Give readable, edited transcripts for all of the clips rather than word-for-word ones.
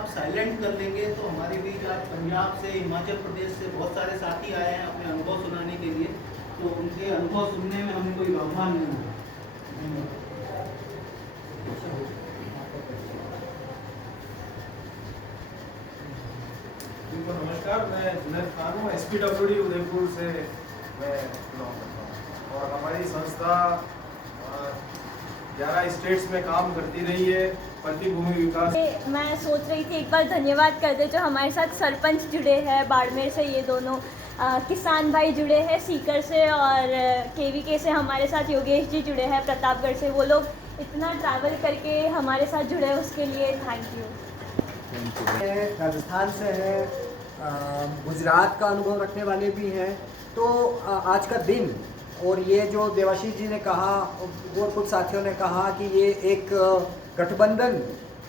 आप साइलेंट कर लेंगे तो हमारे बीच आज पंजाब से, हिमाचल प्रदेश से बहुत सारे साथी आए हैं अपने अनुभव सुनाने के लिए, तो उनके अनुभव सुनने में हमें कोई व्यवधान नहीं होगा। नमस्कार, मैं जुनैद खान हूँ, SPWD उदयपुर से मैं बिलोंग करता हूँ और हमारी संस्था 11 स्टेट्स में काम करती रही है प्रतिभूमि विकास। मैं सोच रही थी एक बार धन्यवाद कर दे जो हमारे साथ सरपंच जुड़े हैं बाड़मेर से, ये दोनों किसान भाई जुड़े हैं सीकर से, और KVK से हमारे साथ योगेश जी जुड़े हैं प्रतापगढ़ से। वो लोग इतना ट्रैवल करके हमारे साथ जुड़े हैं, उसके लिए थैंक यू। राजस्थान से है, गुजरात का अनुभव रखने वाले भी हैं। तो आज का दिन और ये जो देवाशीष जी ने कहा और कुछ साथियों ने कहा कि ये एक गठबंधन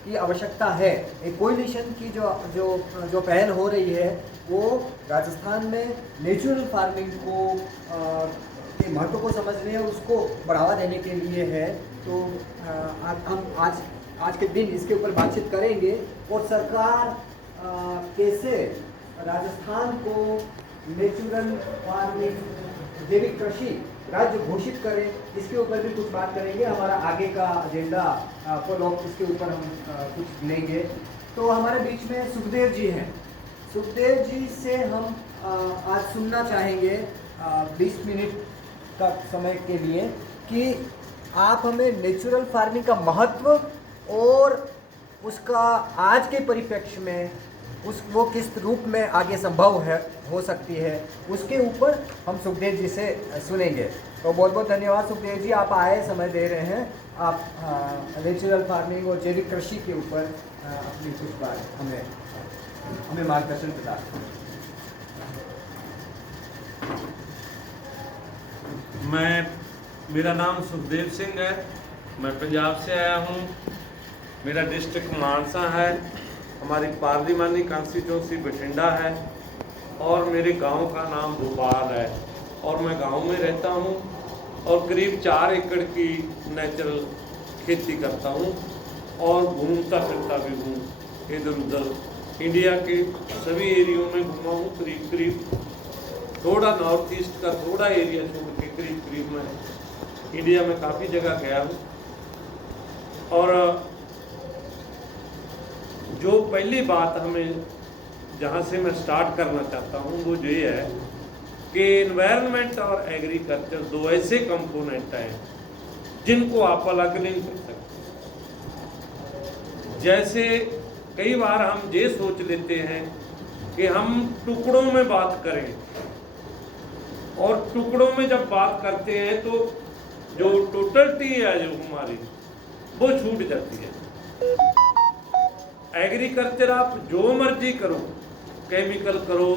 की आवश्यकता है, एक कोएलिशन की जो पहल हो रही है वो राजस्थान में नेचुरल फार्मिंग को के महत्व को समझने और उसको बढ़ावा देने के लिए है। तो हम आज के दिन इसके ऊपर बातचीत करेंगे और सरकार कैसे राजस्थान को नेचुरल फार्मिंग, जैविक कृषि राज्य घोषित करे, इसके ऊपर भी कुछ बात करेंगे। हमारा आगे का एजेंडा फॉलोअप इसके ऊपर हम कुछ लेंगे। तो हमारे बीच में सुखदेव जी हैं। सुखदेव जी से हम आज सुनना चाहेंगे 20 मिनट का समय के लिए कि आप हमें नेचुरल फार्मिंग का महत्व और उसका आज के परिप्रेक्ष्य में वो किस रूप में आगे संभव है हो सकती है, उसके ऊपर हम सुखदेव जी से सुनेंगे। तो बहुत बहुत धन्यवाद सुखदेव जी, आप आए, समय दे रहे हैं। आप नेचुरल फार्मिंग और जैविक कृषि के ऊपर अपनी कुछ बात हमें मार्गदर्शन प्रदान करें। मेरा नाम सुखदेव सिंह है, मैं पंजाब से आया हूँ। मेरा डिस्ट्रिक्ट मानसा है, हमारी पार्लिमानी कॉन्स्टिट्यूंसी बठिंडा है और मेरे गांव का नाम भोपाल है और मैं गांव में रहता हूं और करीब 4 एकड़ की नेचुरल खेती करता हूं और घूमता फिरता भी हूं इधर उधर इंडिया के सभी एरियो में घूमा हूं। करीब थोड़ा नॉर्थ ईस्ट का थोड़ा एरिया छोड़ के करीब मैं इंडिया में काफ़ी जगह गया हूँ। और जो पहली बात हमें जहाँ से मैं स्टार्ट करना चाहता हूँ वो ये है कि एनवायरनमेंट और एग्रीकल्चर दो ऐसे कंपोनेंट हैं जिनको आप अलग नहीं कर सकते। जैसे कई बार हम ये सोच लेते हैं कि हम टुकड़ों में बात करें, और टुकड़ों में जब बात करते हैं तो जो टोटलिटी है जो हमारी वो छूट जाती है। एग्रीकल्चर आप जो मर्जी करो, केमिकल करो,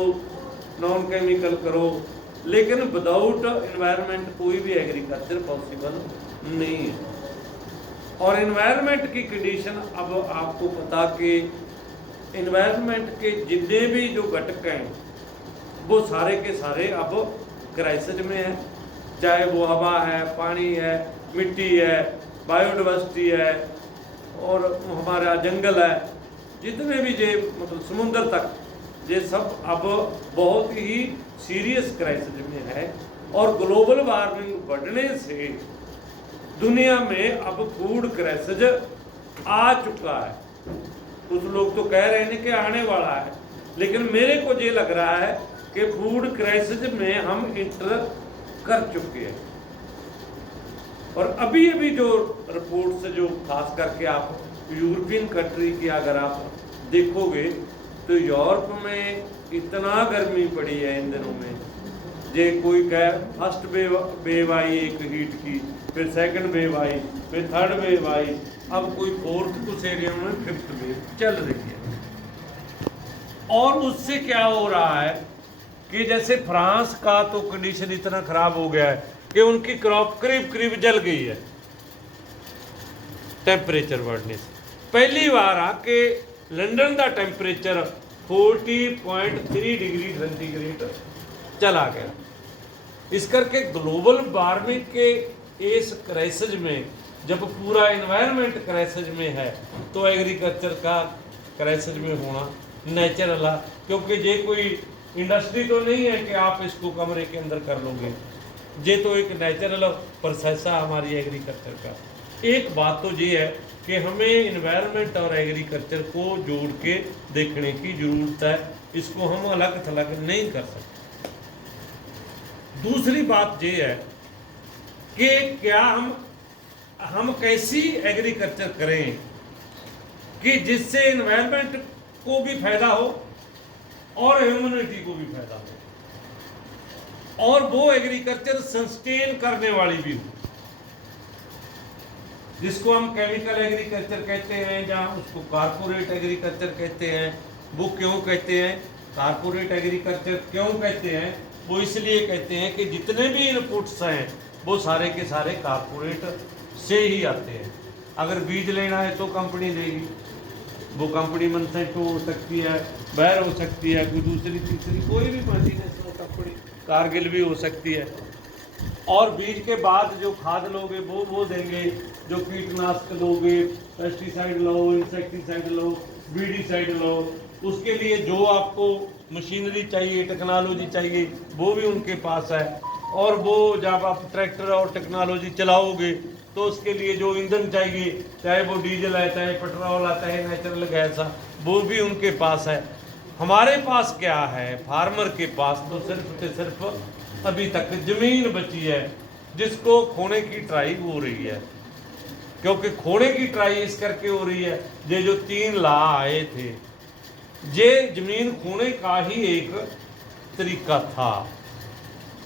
नॉन केमिकल करो, लेकिन विदाउट एनवायरनमेंट कोई भी एग्रीकल्चर पॉसिबल नहीं है। और एनवायरनमेंट की कंडीशन, अब आपको पता कि एनवायरनमेंट के जितने भी जो घटक हैं वो सारे के सारे अब क्राइसिस में है, चाहे वो हवा है, पानी है, मिट्टी है, बायोडाइवर्सिटी है और हमारा जंगल है, जितने भी ये मतलब समुद्र तक, ये सब अब बहुत ही सीरियस क्राइसिस में है। और ग्लोबल वार्मिंग बढ़ने से दुनिया में अब फूड क्राइसिस आ चुका है। कुछ लोग तो कह रहे हैं कि आने वाला है, लेकिन मेरे को ये लग रहा है कि फूड क्राइसिस में हम इंटर कर चुके हैं। और अभी जो रिपोर्ट से जो खास करके आप यूरोपियन कंट्री की अगर आप देखोगे तो यूरोप में इतना गर्मी पड़ी है इन दिनों में, जे कोई कह फर्स्ट वेव आई एक हीट की, फिर सेकंड वेव आई, फिर थर्ड वेव आई, अब कोई फोर्थ, कुछ एरिया में फिफ्थ वेव चल रही है। और उससे क्या हो रहा है कि जैसे फ्रांस का तो कंडीशन इतना खराब हो गया है कि उनकी क्रॉप करीब जल गई है टेम्परेचर बढ़ने से। पहली बार आके लंदन का टेम्परेचर 40.3 डिग्री सेंटीग्रेड चला गया। इस करके ग्लोबल वार्मिंग के इस क्राइसिस में, जब पूरा एनवायरनमेंट क्राइसिस में है, तो एग्रीकल्चर का क्राइसिस में होना नेचुरल है, क्योंकि ये कोई इंडस्ट्री तो नहीं है कि आप इसको कमरे के अंदर कर लोगे। ये तो एक नेचुरल प्रोसेस है हमारी एग्रीकल्चर का। एक बात तो ये है कि हमें इन्वायरमेंट और एग्रीकल्चर को जोड़ के देखने की ज़रूरत है, इसको हम अलग थलग नहीं कर सकते। दूसरी बात ये है कि क्या हम कैसी एग्रीकल्चर करें कि जिससे इन्वायरमेंट को भी फायदा हो और ह्यूमनिटी को भी फायदा हो, और वो एग्रीकल्चर सस्टेन करने वाली भी हो, जिसको हम केमिकल एग्रीकल्चर कहते हैं या उसको कारपोरेट एग्रीकल्चर कहते हैं। वो क्यों कहते हैं कारपोरेट एग्रीकल्चर, क्यों कहते हैं? वो इसलिए कहते हैं कि जितने भी इनपुट्स हैं वो सारे के सारे कारपोरेट से ही आते हैं। अगर बीज लेना है तो कंपनी देगी, वो कंपनी मनसेंट हो सकती है, बैर हो सकती है, कोई दूसरी तीसरी कोई भी मल्टीनेशनल कंपनी, कारगिल भी हो सकती है। और बीज के बाद जो खाद लोगे वो देंगे, जो कीटनाशक लोगे, पेस्टिसाइड लो, इंसेक्टिसाइड लो, वीडिसाइड लो, उसके लिए जो आपको मशीनरी चाहिए, टेक्नोलॉजी चाहिए, वो भी उनके पास है। और वो जब आप ट्रैक्टर और टेक्नोलॉजी चलाओगे तो उसके लिए जो ईंधन चाहिए, चाहे वो डीजल है, चाहे पेट्रोल आता है, नेचुरल गैस है, वो भी उनके पास है। हमारे पास क्या है? फार्मर के पास तो सिर्फ अभी तक ज़मीन बची है जिसको खोने की ट्राई हो रही है। क्योंकि खोने की ट्राई इस करके हो रही है, ये जो 3 ला आए थे, ये ज़मीन खोने का ही एक तरीका था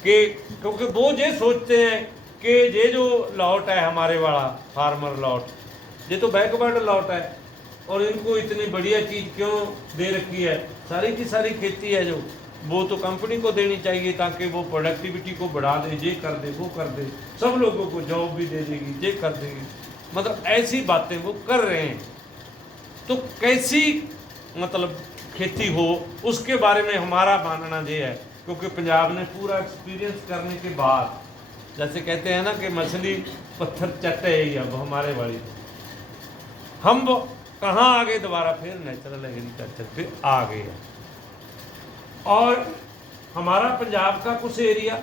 कि क्योंकि वो ये सोचते हैं कि ये जो लॉट है हमारे वाला फार्मर लॉट, ये तो बैकवर्ड लॉट है और इनको इतनी बढ़िया चीज़ क्यों दे रखी है? सारी की सारी खेती है जो वो तो कंपनी को देनी चाहिए ताकि वो प्रोडक्टिविटी को बढ़ा दे, ये कर दे, वो कर दे, सब लोगों को जॉब भी दे देगी, ये कर देगी। मतलब ऐसी बातें वो कर रहे हैं। तो कैसी मतलब खेती हो उसके बारे में हमारा मानना ये है, क्योंकि पंजाब ने पूरा एक्सपीरियंस करने के बाद, जैसे कहते हैं ना कि मछली पत्थर चटे ही, अब हमारे वाली हम कहाँ आ गए, दोबारा फिर नेचुरल एग्रीकल्चर पे आ गए। और हमारा पंजाब का कुछ एरिया,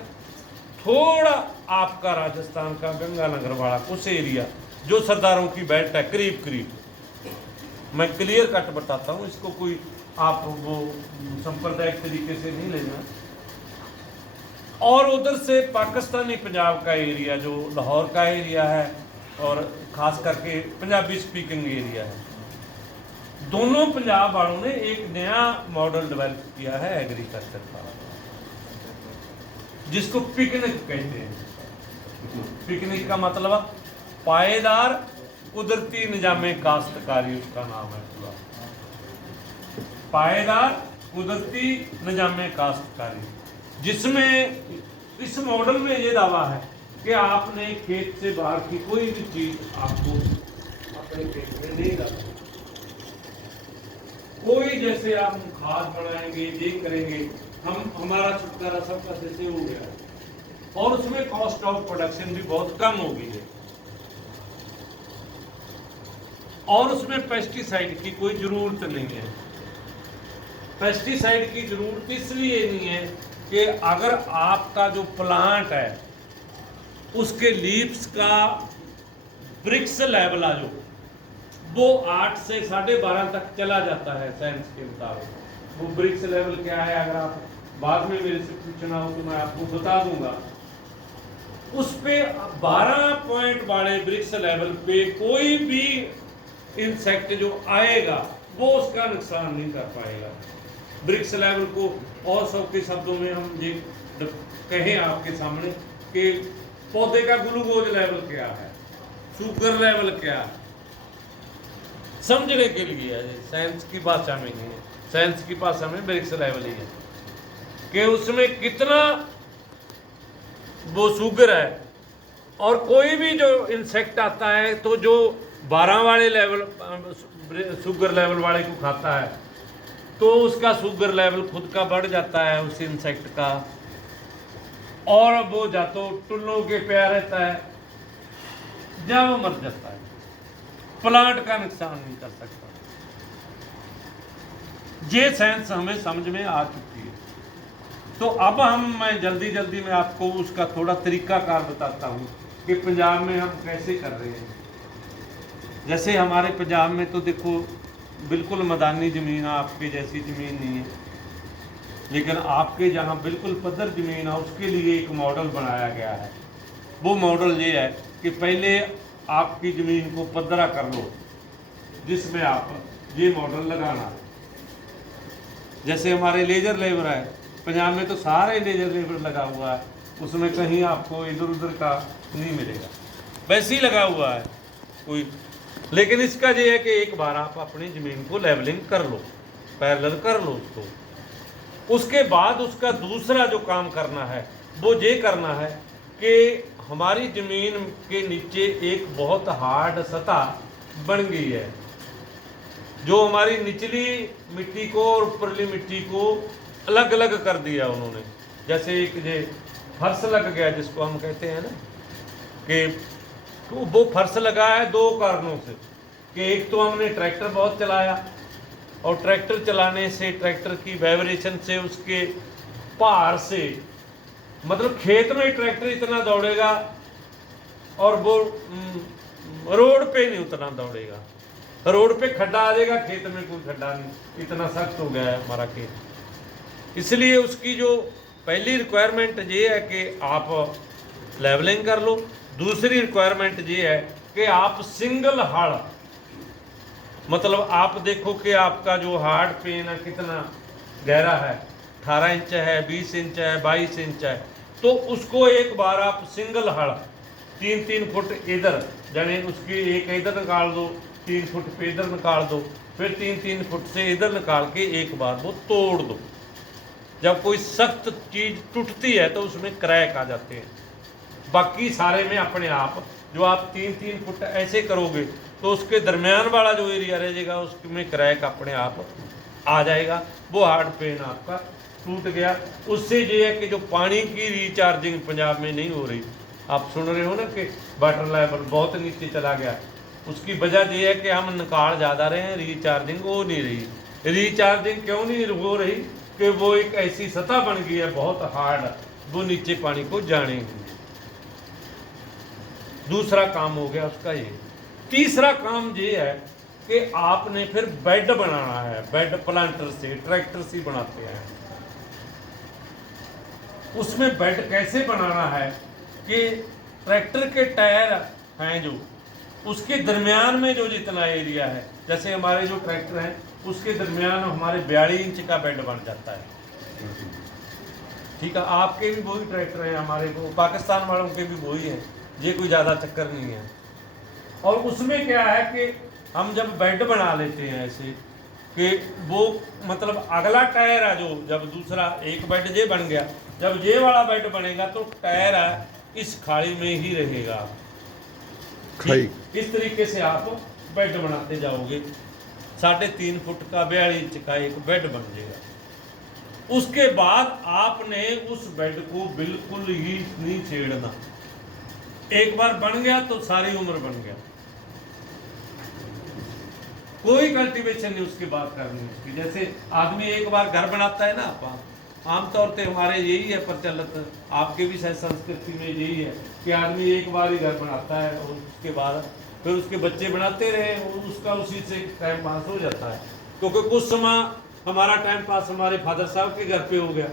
थोड़ा आपका राजस्थान का गंगानगर वाला कुछ एरिया जो सरदारों की बेल्ट है करीब करीब, मैं क्लियर कट बताता हूँ इसको, कोई आप वो सांप्रदायिक तरीके से नहीं लेना। और उधर से पाकिस्तानी पंजाब का एरिया जो लाहौर का एरिया है और ख़ास करके पंजाबी स्पीकिंग एरिया है, दोनों पंजाब वालों ने एक नया मॉडल डेवलप किया है एग्रीकल्चर का, जिसको पिकनिक कहते हैं। पिकनिक का मतलब पायेदार कुदरती निजामे काश्तकारी, उसका नाम है पूरा, पायेदार कुदरती निजामे काश्तकारी, जिसमें इस मॉडल में ये दावा है कि आपने खेत से बाहर की कोई भी चीज आपको अपने खेत में नहीं डालनी। कोई जैसे आप खाद बनाएंगे, ये करेंगे, हमारा छुटकारा सबका से हो गया है और उसमें कॉस्ट ऑफ प्रोडक्शन भी बहुत कम हो गई है। और उसमें पेस्टिसाइड की कोई जरूरत नहीं है। पेस्टिसाइड की जरूरत इसलिए नहीं है कि अगर आपका जो प्लांट है उसके लीव्स का ब्रिक्स लेवल आ जो वो 8 से 12.5 तक चला जाता है साइंस के मुताबिक। वो ब्रिक्स लेवल क्या है, अगर आप बाद में मेरे से पूछना हो तो मैं आपको बता दूंगा। उस पे 12 पॉइंट वाले ब्रिक्स लेवल पे कोई भी इंसेक्ट जो आएगा वो उसका नुकसान नहीं कर पाएगा। ब्रिक्स लेवल को और सबके शब्दों में हम ये कहें आपके सामने कि पौधे का ग्लूकोज लेवल क्या है, शुगर लेवल क्या है, समझने के लिए है। साइंस की भाषा में नहीं है, साइंस की भाषा में ब्रिक्स लेवल ही है कि उसमें कितना वो शुगर है। और कोई भी जो इंसेक्ट आता है तो जो 12 वाले लेवल शुगर लेवल वाले को खाता है तो उसका शुगर लेवल खुद का बढ़ जाता है उस इंसेक्ट का, और वो या तो टुल्लों के प्यार रहता है या वो मर जाता है, प्लांट का नुकसान नहीं कर सकता। ये साइंस हमें समझ में आ चुकी है। तो अब मैं जल्दी में आपको उसका थोड़ा तरीकाकार बताता हूँ कि पंजाब में हम कैसे कर रहे हैं। जैसे हमारे पंजाब में तो देखो बिल्कुल मैदानी ज़मीन है, आपके जैसी ज़मीन नहीं है, लेकिन आपके जहाँ बिल्कुल पद्धर ज़मीन है उसके लिए एक मॉडल बनाया गया है। वो मॉडल ये है कि पहले आपकी ज़मीन को पद्धरा कर लो, जिसमें आप ये मॉडल लगाना। जैसे हमारे लेजर लेबर है पंजाब में, तो सारे लेजर लेबर लगा हुआ है, उसमें कहीं आपको इधर उधर का नहीं मिलेगा, वैसे ही लगा हुआ है कोई। लेकिन इसका ये है कि एक बार आप अपनी ज़मीन को लेवलिंग कर लो, पैरेलल कर लो उसको। उसके बाद उसका दूसरा जो काम करना है वो ये करना है कि हमारी ज़मीन के नीचे एक बहुत हार्ड सतह बन गई है, जो हमारी निचली मिट्टी को और ऊपरली मिट्टी को अलग अलग कर दिया उन्होंने। जैसे एक ये फर्श लग गया जिसको हम कहते हैं ना, कि तो वो फर्श लगा है दो कारणों से, कि एक तो हमने ट्रैक्टर बहुत चलाया, और ट्रैक्टर चलाने से ट्रैक्टर की वाइब्रेशन से उसके भार से, मतलब खेत में ट्रैक्टर इतना दौड़ेगा और वो रोड पे नहीं उतना दौड़ेगा। रोड पे खड्डा आ जाएगा, खेत में कोई खड्डा नहीं, इतना सख्त हो गया है हमारा खेत। इसलिए उसकी जो पहली रिक्वायरमेंट ये है कि आप लेवलिंग कर लो। दूसरी रिक्वायरमेंट ये है कि आप सिंगल हाड़, मतलब आप देखो कि आपका जो हार्ड पेन है कितना गहरा है, 18 इंच है, 20 इंच है, 22 इंच है, तो उसको एक बार आप सिंगल हाड़ 3-3 फुट इधर, यानी उसकी एक इधर निकाल दो, 3 फुट पे इधर निकाल दो, फिर 3-3 फुट से इधर निकाल के एक बार वो तोड़ दो। जब कोई सख्त चीज टूटती है तो उसमें क्रैक आ जाते हैं। बाकी सारे में अपने आप जो आप 3-3 फुट ऐसे करोगे तो उसके दरमियान वाला जो एरिया रहेगा उसमें क्रैक अपने आप आ जाएगा। वो हार्ड पेन आपका टूट गया। उससे ये है कि जो पानी की रिचार्जिंग पंजाब में नहीं हो रही, आप सुन रहे हो ना कि वाटर लेवल बहुत नीचे चला गया, उसकी वजह ये है कि हम निकाल ज़्यादा रहे हैं, रिचार्जिंग हो नहीं रही। रिचार्जिंग क्यों नहीं हो रही? कि वो एक ऐसी सतह बन गई है बहुत हार्ड, वो नीचे पानी को जानेगी। दूसरा काम हो गया उसका ये। तीसरा काम ये है कि आपने फिर बेड बनाना है। बेड प्लांटर से, ट्रैक्टर से बनाते हैं। उसमें बेड कैसे बनाना है कि ट्रैक्टर के टायर हैं जो, उसके दरमियान में जो जितना एरिया है, जैसे हमारे जो ट्रैक्टर हैं उसके दरमियान हमारे 42 इंच का बेड बन जाता है। ठीक है, आपके भी वही ट्रैक्टर हैं, हमारे को पाकिस्तान वालों के भी वही हैं, ये कोई ज़्यादा चक्कर नहीं है। और उसमें क्या है कि हम जब बेड बना लेते हैं ऐसे कि वो मतलब अगला टायर है जो, जब दूसरा एक बेड ये बन गया, जब ये वाला बेड बनेगा तो टायर है इस खाड़ी में ही रहेगा। इस तरीके से आप बेड बनाते जाओगे। 3.5 फुट का 42 इंच का एक बेड बन जाएगा। उसके बाद आपने उस बेड को बिल्कुल ही नहीं छेड़ना। एक बार बन गया तो सारी उम्र बन गया, कोई कल्टीवेशन नहीं उसके बाद करनी उसकी। जैसे आदमी एक बार घर बनाता है ना, आमतौर पे हमारे यही है प्रचलित, आपके भी शायद संस्कृति में यही है कि आदमी एक बार ही घर बनाता है और उसके बाद फिर उसके बच्चे बनाते रहे, उसका उसी से टाइम पास हो जाता है। क्योंकि कुछ समय हमारा टाइम पास हमारे फादर साहब के घर पे हो गया,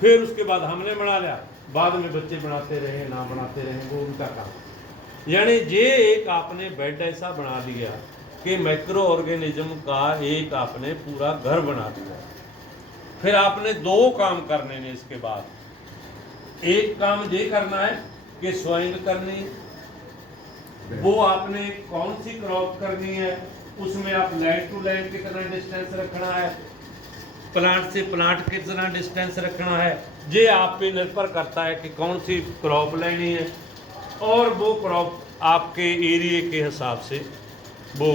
फिर उसके बाद हमने बना लिया, बाद में बच्चे बनाते रहे ना बनाते रहे, वो उनका काम। यानी ये एक आपने बेड ऐसा बना दिया कि माइक्रो ऑर्गेनिज्म का एक आपने पूरा घर बना दिया। फिर आपने 2 काम करने ने इसके बाद। एक काम ये करना है कि सोइंग करनी, वो आपने कौन सी क्रॉप करनी है, उसमें आप लैंड टू लैंड कितना डिस्टेंस रखना है, प्लांट से प्लांट कितना डिस्टेंस रखना है, ये आप पे निर्भर करता है कि कौन सी क्रॉप लेनी है। और वो क्रॉप आपके एरिए के हिसाब से वो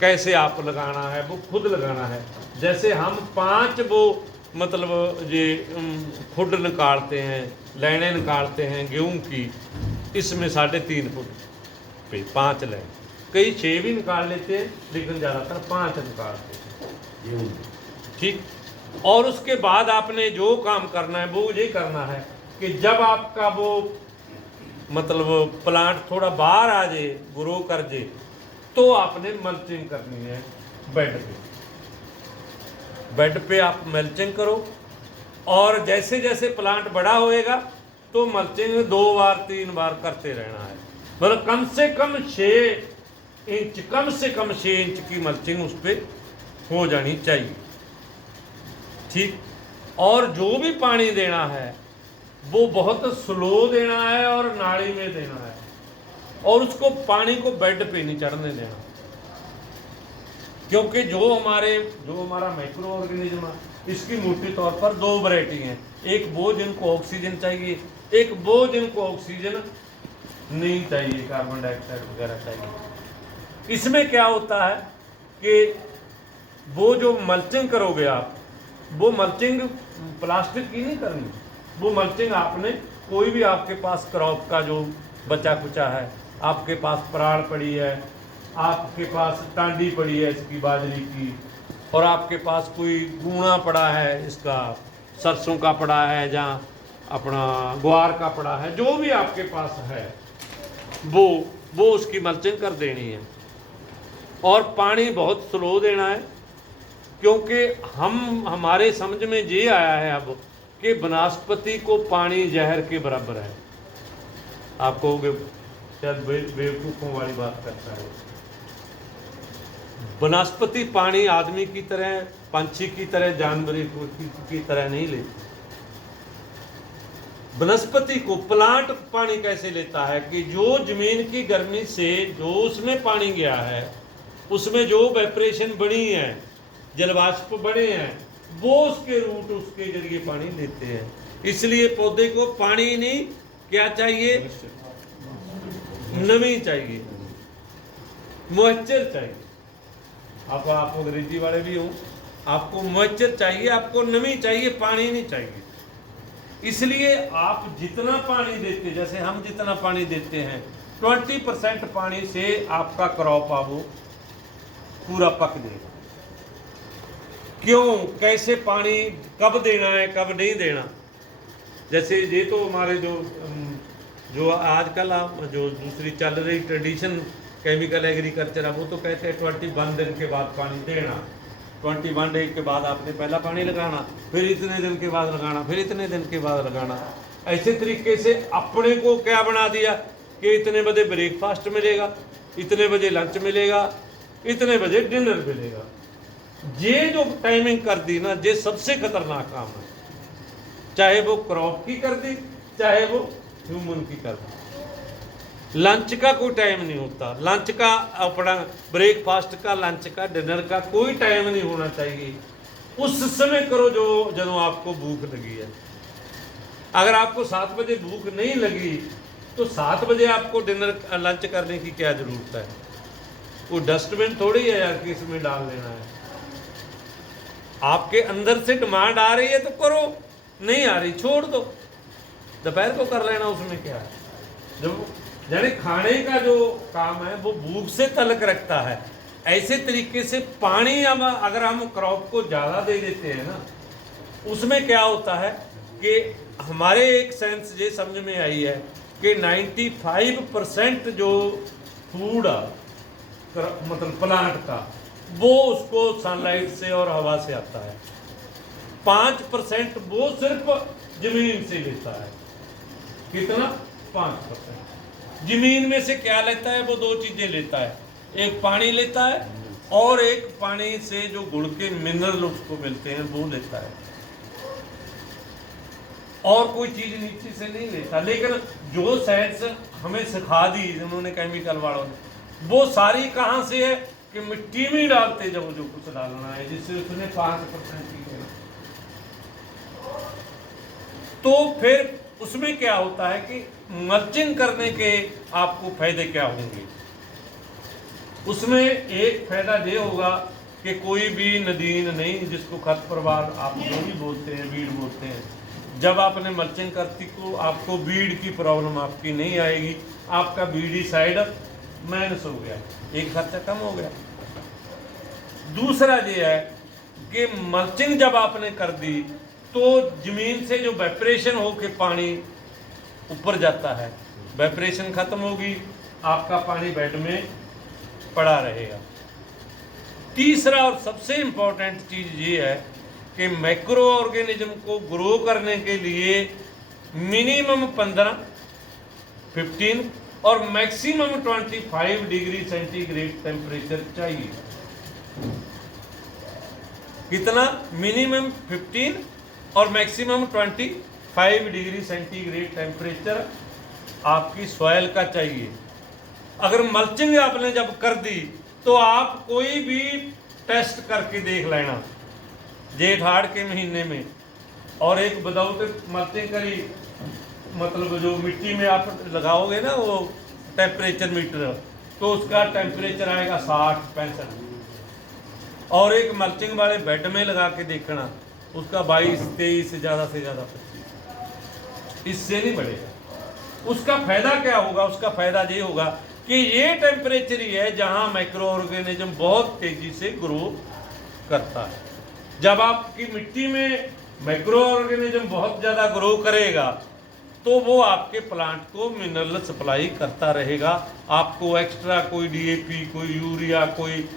कैसे आप लगाना है, वो खुद लगाना है। जैसे हम 5 वो मतलब ये खुड निकालते हैं, लाइनें निकालते हैं गेहूं की, इसमें 3.5 फुट पे 5 लाइन, कई 6 भी निकाल लेते हैं लेकिन ज़्यादातर 5 निकालते हैं। ठीक। और उसके बाद आपने जो काम करना है वो ये करना है कि जब आपका वो मतलब प्लांट थोड़ा बाहर आ जाए, ग्रो कर जाए, तो आपने मल्चिंग करनी है बेड पे। बेड पे आप मल्चिंग करो, और जैसे जैसे प्लांट बड़ा होएगा तो मल्चिंग 2 बार 3 बार करते रहना है। मतलब कम से कम 6 इंच की मल्चिंग उस पर हो जानी चाहिए, ठीक। और जो भी पानी देना है वो बहुत स्लो देना है और नाड़ी में देना है, और उसको पानी को बेड पे नहीं चढ़ने देना, क्योंकि जो हमारा माइक्रो ऑर्गेनिज्म है इसकी मोटे तौर पर 2 वैरायटी हैं। एक वो जिनको ऑक्सीजन चाहिए, एक वो जिनको ऑक्सीजन नहीं चाहिए, कार्बन डाइऑक्साइड वगैरह चाहिए। इसमें क्या होता है कि वो जो मल्चिंग करोगे आप, वो मल्चिंग प्लास्टिक की नहीं करनी, वो मल्चिंग आपने कोई भी आपके पास क्रॉप का जो बचा कुचा है, आपके पास पराड़ पड़ी है, आपके पास टांडी पड़ी है इसकी बाजरी की, और आपके पास कोई गूणा पड़ा है, इसका सरसों का पड़ा है, जहाँ अपना ग्वार का पड़ा है, जो भी आपके पास है वो उसकी मल्चिंग कर देनी है। और पानी बहुत स्लो देना है, क्योंकि हमारे समझ में ये आया है अब कि वनस्पति को पानी जहर के बराबर है। आप कहोगे शायद बेवकूफ़ों वाली बात करता है। वनस्पति पानी आदमी की तरह, पंछी की तरह, जानवर की तरह नहीं लेती। वनस्पति को प्लांट पानी कैसे लेता है कि जो जमीन की गर्मी से जो उसमें पानी गया है, उसमें जो वेपरेशन बनी है, जलवाष्प बने हैं, वो उसके रूट उसके जरिए पानी लेते हैं। इसलिए पौधे को पानी नहीं क्या चाहिए, नमी चाहिए, मॉइस्चर चाहिए। आप अंग्रेजी वाले भी हो, आपको मॉइस्चर चाहिए, आपको नमी चाहिए, पानी नहीं चाहिए। इसलिए आप जितना पानी देते, जैसे हम जितना पानी देते हैं, 20% पानी से आपका क्रॉप वो पूरा पक जाएगा। क्यों, कैसे पानी कब देना है, कब नहीं देना। जैसे ये तो हमारे जो आजकल जो दूसरी चल रही ट्रेडिशन केमिकल एग्रीकल्चर है, वो तो कहते हैं 21 दिन के बाद पानी देना। 21 डे के बाद आपने पहला पानी लगाना, फिर इतने दिन के बाद लगाना, फिर इतने दिन के बाद लगाना। ऐसे तरीके से अपने को क्या बना दिया कि इतने बजे ब्रेकफास्ट मिलेगा, इतने बजे लंच मिलेगा, इतने बजे डिनर मिलेगा। ये जो टाइमिंग कर दी ना, ये सबसे खतरनाक काम है। चाहे वो क्रॉप की कर दी, चाहे वो ह्यूमन की कर दी। लंच का कोई टाइम नहीं होता, लंच का अपना ब्रेकफास्ट का, लंच का, डिनर का कोई टाइम नहीं होना चाहिए। उस समय करो जो आपको भूख लगी है। अगर आपको 7 बजे भूख नहीं लगी तो 7 बजे आपको डिनर लंच करने की क्या जरूरत है। वो डस्टबिन थोड़ी है यार कि इसमें डाल देना है। आपके अंदर से डिमांड आ रही है तो करो, नहीं आ रही छोड़ दो, दोपहर को कर लेना, उसमें क्या है। जब यानी खाने का जो काम है वो भूख से तल्लक रखता है। ऐसे तरीके से पानी अगर हम क्रॉप को ज़्यादा दे देते हैं ना, उसमें क्या होता है कि हमारे एक सेंस ये समझ में आई है कि 95% जो फूड मतलब प्लांट का, वो उसको सनलाइट से और हवा से आता है। 5% वो सिर्फ जमीन से लेता है। कितना? 5%। जमीन में से क्या लेता है? वो 2 चीजें लेता है, एक पानी लेता है और एक पानी से जो गुड़ के मिनरल उसको मिलते हैं वो लेता है, और कोई चीज नीचे से नहीं लेता। लेकिन जो साइंस हमें सिखा दी जिन्होंने केमिकल वालों ने, वो सारी कहाँ से है कि मिट्टी में डालते जब जो कुछ डालना है, जिससे उसने 5% की है। तो फिर उसमें क्या होता है कि मल्चिंग करने के आपको फायदे क्या होंगे। उसमें एक फायदा ये होगा कि कोई भी नदीन नहीं, जिसको खरपतवार आप जो भी बोलते हैं, बीड़ बोलते हैं, जब आपने मल्चिंग करती को आपको बीड़ की प्रॉब्लम आपकी नहीं आएगी। आपका बीडीसाइड माइनस हो गया, एक खर्चा कम हो गया। दूसरा ये है कि मल्चिंग जब आपने कर दी तो जमीन से जो वेपरेशन हो के पानी ऊपर जाता है, वेपरेशन खत्म होगी, आपका पानी बेड में पड़ा रहेगा। तीसरा और सबसे इम्पोर्टेंट चीज़ ये है कि मैक्रो ऑर्गेनिज्म को ग्रो करने के लिए मिनिमम 15 और मैक्सिमम 25 डिग्री सेंटीग्रेड टेम्परेचर चाहिए। कितना? मिनिमम 15 और मैक्सिमम 25 डिग्री सेंटीग्रेड टेम्परेचर आपकी सॉइल का चाहिए। अगर मल्चिंग आपने जब कर दी तो आप कोई भी टेस्ट करके देख लेना जेठ हाड़ के महीने में, और एक विदाउट मल्चिंग करी, मतलब जो मिट्टी में आप लगाओगे ना वो टेम्परेचर मीटर, तो उसका टेम्परेचर आएगा 60-65, और एक मल्चिंग वाले बेड में लगा के देखना उसका 22-23 से ज़्यादा 25, इससे नहीं बढ़ेगा। उसका फायदा क्या होगा? उसका फायदा ये होगा कि ये टेम्परेचर ही है जहां माइक्रो ऑर्गेनिज्म बहुत तेजी से ग्रो करता है। जब आपकी मिट्टी में माइक्रो ऑर्गेनिज्म बहुत ज़्यादा ग्रो करेगा तो वो आपके प्लांट को मिनरल सप्लाई करता रहेगा। आपको एक्स्ट्रा कोई डीएपी, कोई यूरिया, कोई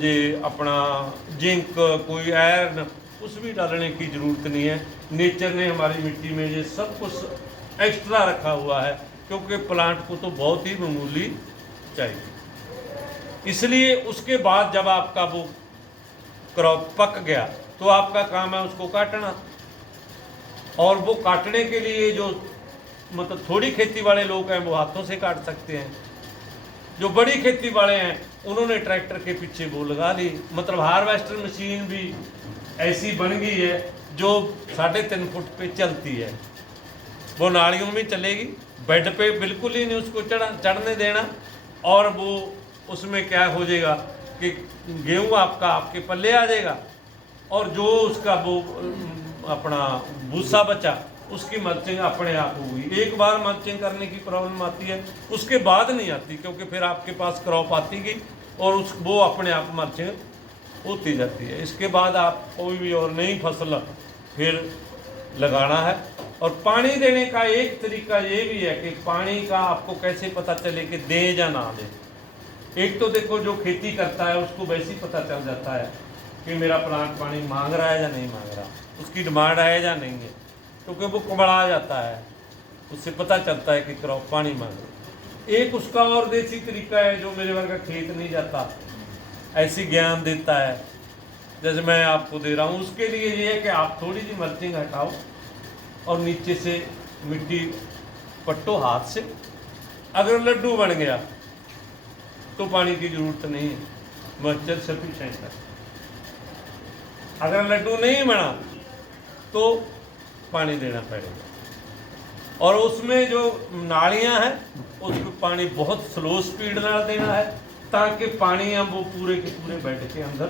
ये अपना जिंक, कोई आयरन कुछ भी डालने की ज़रूरत नहीं है। नेचर ने हमारी मिट्टी में ये सब कुछ एक्स्ट्रा रखा हुआ है, क्योंकि प्लांट को तो बहुत ही मामूली चाहिए। इसलिए उसके बाद जब आपका वो क्रॉप पक गया तो आपका काम है उसको काटना, और वो काटने के लिए जो मतलब थोड़ी खेती वाले लोग हैं वो हाथों से काट सकते हैं। जो बड़ी खेती वाले हैं उन्होंने ट्रैक्टर के पीछे वो लगा ली, मतलब हार्वेस्टर मशीन भी ऐसी बन गई है जो 3.5 फुट पे चलती है। वो नालियों में चलेगी, बेड पे बिल्कुल ही नहीं उसको चढ़ने देना, और वो उसमें क्या हो जाएगा कि गेहूँ आपका आपके पल्ले आ जाएगा, और जो उसका वो अपना भूसा बचा उसकी मल्चिंग अपने आप होगी। एक बार मल्चिंग करने की प्रॉब्लम आती है, उसके बाद नहीं आती, क्योंकि फिर आपके पास क्रॉप आती गई और वो अपने आप मल्चिंग होती जाती है। इसके बाद आप कोई भी और नई फसल फिर लगाना है। और पानी देने का एक तरीका ये भी है कि पानी का आपको कैसे पता चले कि दें या ना दें। एक तो देखो जो खेती करता है उसको वैसे ही पता चल जाता है कि मेरा प्लांट पानी मांग रहा है या नहीं मांग रहा, उसकी डिमांड है या नहीं है, क्योंकि वो कुबड़ा जाता है, उससे पता चलता है कि क्रॉप पानी मांग रहा है। एक उसका और देसी तरीका है जो मेरे वर्ग का खेत नहीं जाता, ऐसी ज्ञान देता है जैसे मैं आपको दे रहा हूँ। उसके लिए ये है कि आप थोड़ी सी मल्चिंग हटाओ और नीचे से मिट्टी पट्टो हाथ से। अगर लड्डू बन गया तो पानी की जरूरत नहीं है, मॉइस्चर सफिशिएंट है। अगर लड्डू नहीं बना तो पानी देना पड़ेगा। और उसमें जो नालियां हैं उसको पानी बहुत स्लो स्पीड ना देना है, ताकि पानी हम वो पूरे के पूरे बेड के अंदर,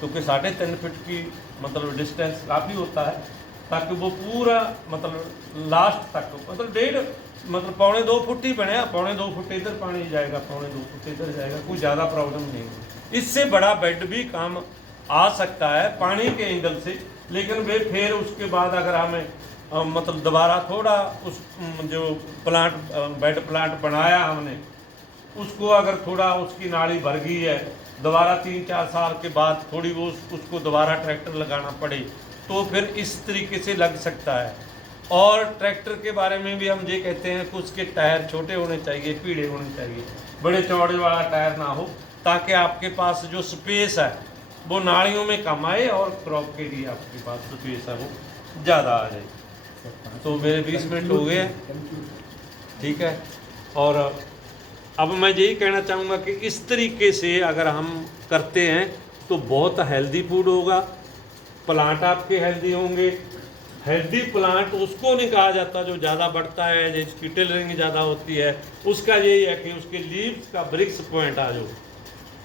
क्योंकि 3.5 फीट की मतलब डिस्टेंस काफ़ी होता है, ताकि वो पूरा मतलब लास्ट तक मतलब 1.5 फुट ही बने, 1.25 फुट इधर पानी जाएगा, 1.25 फुट इधर जाएगा, कोई ज़्यादा प्रॉब्लम नहीं है। इससे बड़ा बेड भी काम आ सकता है पानी के एंगल से, लेकिन वे फिर उसके बाद अगर हमें मतलब दोबारा थोड़ा उस जो प्लांट बेड प्लांट बनाया हमने उसको अगर थोड़ा उसकी नाली भर गई है, दोबारा 3-4 साल के बाद थोड़ी वो उसको दोबारा ट्रैक्टर लगाना पड़े तो फिर इस तरीके से लग सकता है। और ट्रैक्टर के बारे में भी हम ये कहते हैं कि उसके टायर छोटे होने चाहिए, पीढ़े होने चाहिए, बड़े चौड़े वाला टायर ना हो, ताकि आपके पास जो स्पेस है वो नालियों में कम आए और क्रॉप के लिए आपके पास स्पेस है वो ज़्यादा आ जाए। तो मेरे 20 मिनट हो गए हैं, ठीक है। और अब मैं यही कहना चाहूँगा कि इस तरीके से अगर हम करते हैं तो बहुत हेल्दी फूड होगा, प्लांट आपके हेल्दी होंगे। हेल्दी प्लांट उसको नहीं कहा जाता जो ज़्यादा बढ़ता है, जिसकी टिलरिंग ज़्यादा होती है, उसका यही है कि उसके लीव्स का ब्रिक्स पॉइंट आ जाओ।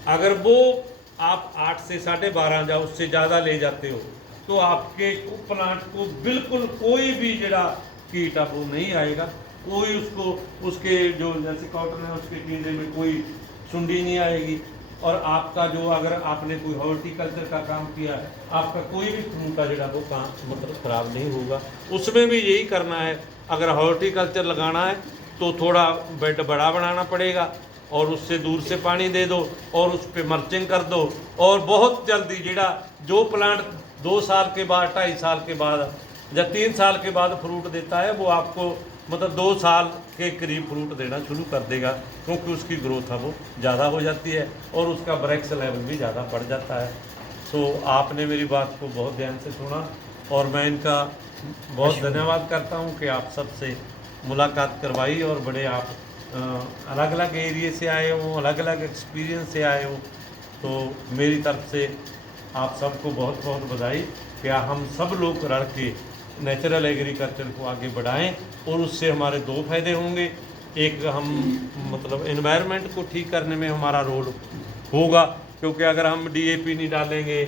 अगर वो आप 8 से 12.5 या उससे ज़्यादा ले जाते हो तो आपके प्लांट को बिल्कुल कोई भी जड़ा कीट अब वो नहीं आएगा, कोई उसको उसके जो जैसे कॉटन है उसके कीड़े में कोई सुंडी नहीं आएगी। और आपका जो अगर आपने कोई हॉर्टिकल्चर का काम किया है, आपका कोई भी फ्रूट का जो वो काम मतलब खराब नहीं होगा। उसमें भी यही करना है, अगर हॉर्टिकल्चर लगाना है तो थोड़ा बेड बड़ा बनाना पड़ेगा और उससे दूर से पानी दे दो और उस पर मल्चिंग कर दो, और बहुत जल्दी जो प्लांट 2 साल के बाद, 2.5 साल के बाद या 3 साल के बाद फ्रूट देता है, वो आपको मतलब 2 साल के करीब फ्रूट देना शुरू कर देगा, क्योंकि उसकी ग्रोथ है वो ज़्यादा हो जाती है और उसका ब्रेक्स लेवल भी ज़्यादा बढ़ जाता है। सो आपने मेरी बात को बहुत ध्यान से सुना और मैं इनका बहुत धन्यवाद करता हूँ कि आप सबसे मुलाकात करवाई और बड़े आप अलग अलग एरिए से आए हो, अलग अलग एक्सपीरियंस से आए हो, तो मेरी तरफ से आप सबको बहुत बहुत बधाई। क्या हम सब लोग रल के नेचुरल एग्रीकल्चर को आगे बढ़ाएं और उससे हमारे 2 फायदे होंगे। एक, हम मतलब एनवायरनमेंट को ठीक करने में हमारा रोल होगा, क्योंकि अगर हम DAP नहीं डालेंगे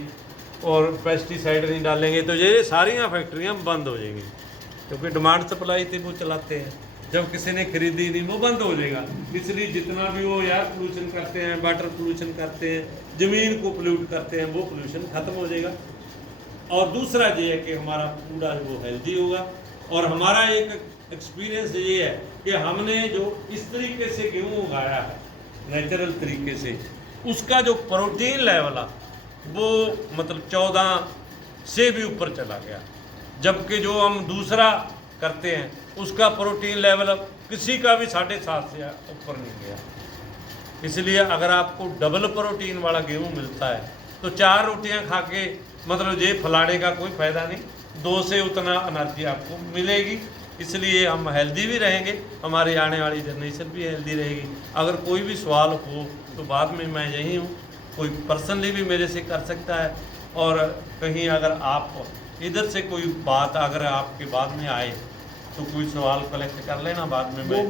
और पेस्टिसाइड नहीं डालेंगे तो ये सारियां फैक्ट्रियां बंद हो जाएंगी, क्योंकि डिमांड सप्लाई थी वो चलाते हैं, जब किसी ने खरीदी नहीं वो बंद हो जाएगा। इसलिए जितना भी वो एयर पोल्यूशन करते हैं, वाटर पोल्यूशन करते हैं, ज़मीन को पोल्यूट करते हैं, वो पोल्यूशन खत्म हो जाएगा। और दूसरा ये है कि हमारा पूरा वो हेल्दी होगा। और हमारा एक एक्सपीरियंस ये है कि हमने जो इस तरीके से गेहूँ उगाया है नेचुरल तरीके से, उसका जो प्रोटीन लेवल है वो मतलब 14 से भी ऊपर चला गया, जबकि जो हम दूसरा करते हैं उसका प्रोटीन लेवल किसी का भी 7.5 से ऊपर नहीं गया। इसलिए अगर आपको डबल प्रोटीन वाला गेहूँ मिलता है तो 4 रोटियां खा के मतलब ये फलाने का कोई फ़ायदा नहीं, 2 से उतना एनर्जी आपको मिलेगी। इसलिए हम हेल्दी भी रहेंगे, हमारी आने वाली जनरेशन भी हेल्दी रहेगी। अगर कोई भी सवाल हो तो बाद में मैं यही हूँ, कोई पर्सनली भी मेरे से कर सकता है। और कहीं अगर आप इधर से कोई बात अगर आपके बाद में आए तो कोई सवाल कलेक्ट कर लेना, बाद में मैं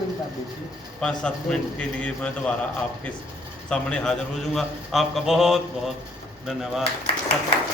5-7 मिनट के लिए मैं दोबारा आपके सामने हाजिर हो जाऊँगा। आपका बहुत बहुत धन्यवाद।